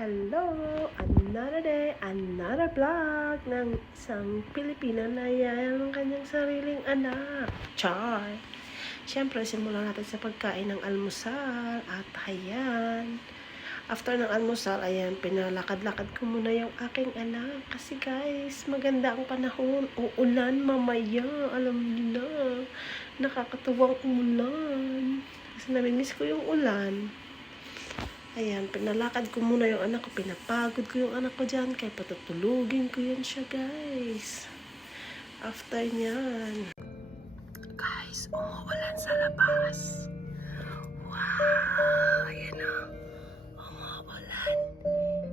Hello! Another day, another vlog ng isang Pilipina na yaya ng kanyang sariling anak. Char! Siyempre, simulan natin sa pagkain ng almusal. At ayan. After ng almusal, ayan, pinalakad-lakad ko muna yung aking anak. Kasi guys, maganda ang panahon. Uulan mamaya. Alam niyo na. Nakakatuwang umulan. Kasi namimiss ko yung ulan. Ayan, pinalakad ko muna yung anak ko. Pinapagod ko yung anak ko dyan. Kaya patutulugin ko yan siya, guys. After nyan. Guys, umuulan sa labas. Wow! Ayan o. Umuulan.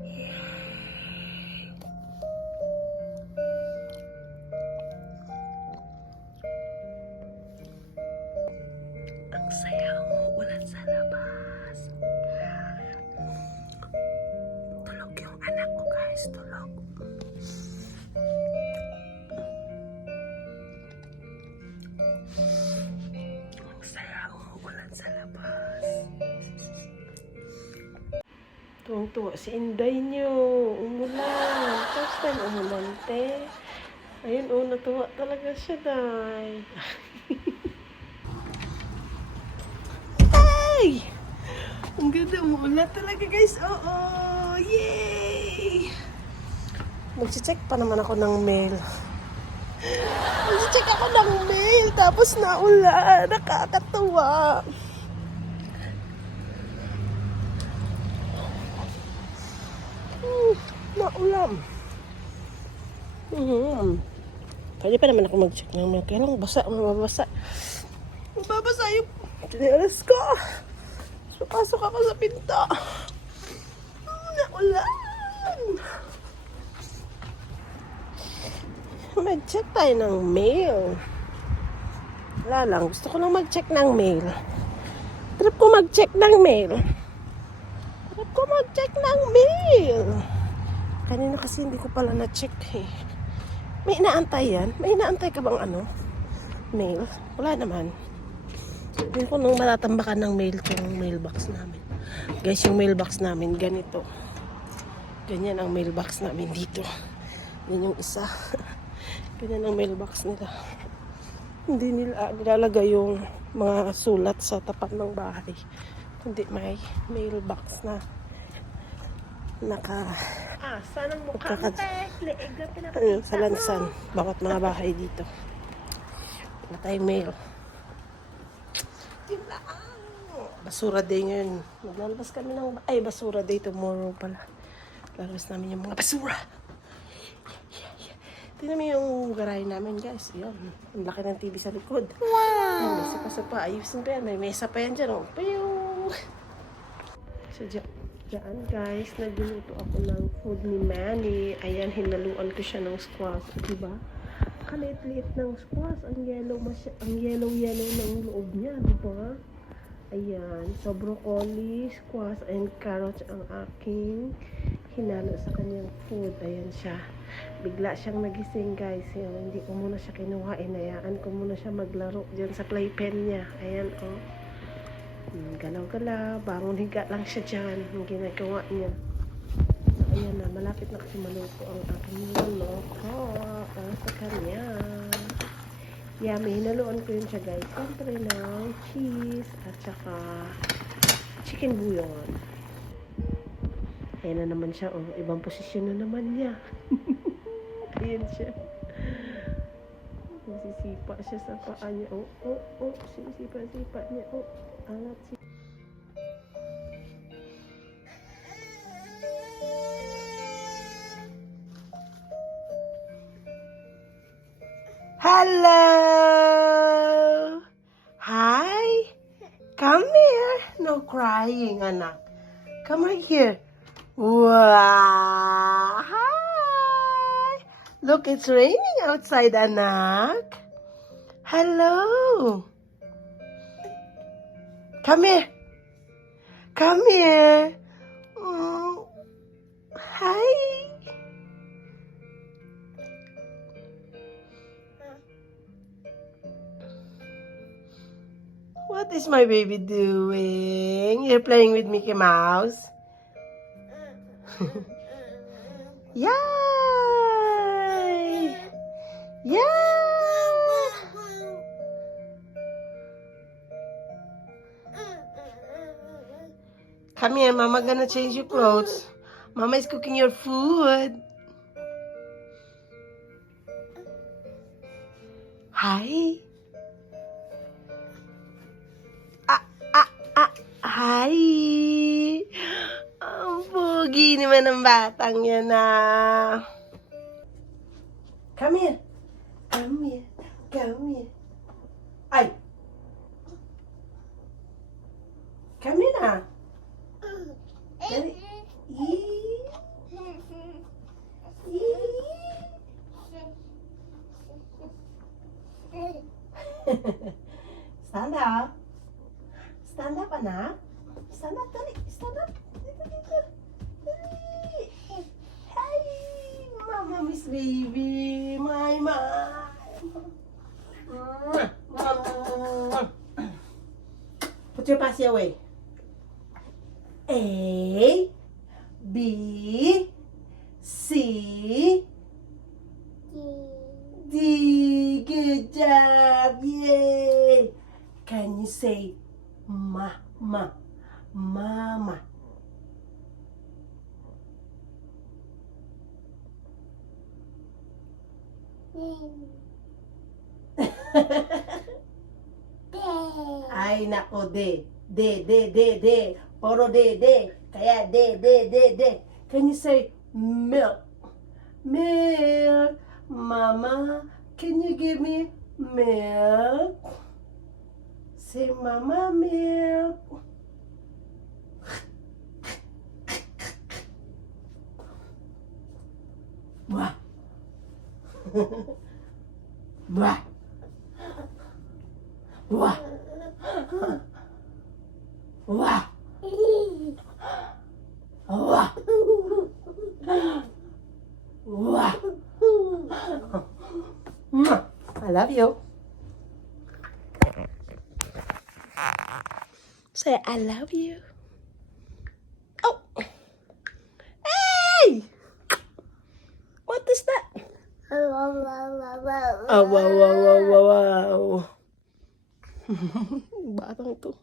Yay! Ang saya, umuulan sa labas. Tulog yung anak ko, guys. Tulog. Ang saya, umuulan sa labas. Tuwang-tuwa si Inday niyo. Umulan. First time umulan, te. Ayun, natuwa talaga siya, Day. Ay! Ang ganda, umulan talaga, guys. Oo! Yay! Mag-check pa naman ako ng mail. Mag-check ako ng mail, tapos naulan. Nakakatuwa. Naulan. Pwede pa naman ako mag-check ng mail. Kaya lang basa, mababasa. Mababasa yung chinelas ko. So, pasok ako sa pinto. Naulan. Mag-check tayo ng mail. Wala lang. Gusto ko lang mag-check ng mail. Trip ko mag-check ng mail. Trip ko mag-check ng mail. Kanina kasi hindi ko pala na-check eh. May inaantay yan? May inaantay ka bang mail? Wala naman. Hindi ko nung matatambakan ng mail yung mailbox namin. Guys, yung mailbox namin ganito. Ganyan ang mailbox namin dito. Yan yung isa. Ganyan ang mailbox nila. Hindi nila nilalagay yung mga sulat sa tapat ng bahay. Kundi may mailbox na saan ang mukha mo, leeg na pinapakita sa lansan. Bawat mga bahay dito. Wala tayong mail. Yun lang. Basura day ngayon. Maglalabas kami ng... basura day tomorrow pala. Lalabas namin yung mga basura. Tingnan mo yung garay namin, guys. Yan. Ang laki ng TV sa likod. Wow! May mesa pa. Ayusin pa yan. May mesa pa yan dyan. Piyong! So, dyan, guys. Nagluluto ako ng food ni Manny. Ayan, hinaluan ko siya ng squash. Diba? Kalit-liit ng squash. Ang yellow ng loob niya. Diba? Ayan. So, broccoli, squash, and carrots ang aking hinalo sa kanyang food. Ayan siya. Bigla siyang nagising, guys. Yung, hindi ko muna siya kinuha. Inayaan ko muna siya maglaro dyan sa playpen niya. Ayan, oh. Galaw-galaw. Bangon higa lang siya dyan. Yung ginagawa niya. So, ayan na. Malapit na kasi maluto ang aking niluluto. Sa kanya. Yummy. Hinaluan ko yun siya, guys. Siyempre ng cheese at saka chicken bouillon. Ayan na naman siya. Oh, ibang posisyon na naman niya. Ayan siya. Sisipa siya sa paa niya. Sisipa niya. Alat siya. Hello! Hi! Come here. No crying, anak. Come right here. Wow! Hi! Look, it's raining outside, anak. Hello! Come here. Come here. Hi! What is my baby doing? You're playing with Mickey Mouse? Yay! Yeah! Come here, Mama gonna change your clothes. Mama is cooking your food. Hi. Hi. Ang pogi naman ng batang yan na. Come here. Come here. Come here. Ay. Come here na. Dali. Stand up. Stand up, anak. Stand up, dali. Stand up. Dito, dito. Dali. Hi, Mama, Miss Baby. My. Put your passy away. A, B, C, D. Good job. Yay. Can you say mama? Ay, nako, de. Poro de. Kaya de. Can you say milk? Milk. Mama, can you give me milk? Say, Mama, milk. Wah. Wah. Wah. Wah. Wah. Wah. I love you. Say, I love you. Oh. Hey! What is that? Oh, wow. Batang to.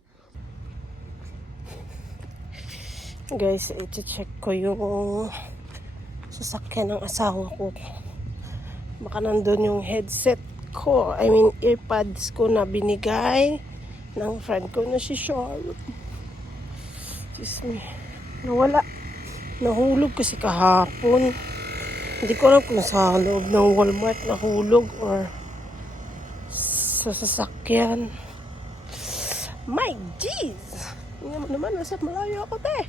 Guys, i-check ko yung sasakyan ng asawa ko. Baka nandun yung headset ko. I mean, earpods ko na binigay ng friend ko na si Charlotte. Excuse me. Nawala. Nahulog kasi kahapon. Hindi ko alam kung sa loob ng Walmart nahulog or sa sasakyan. My jeez! Hindi naman, nasa malayo ako, te.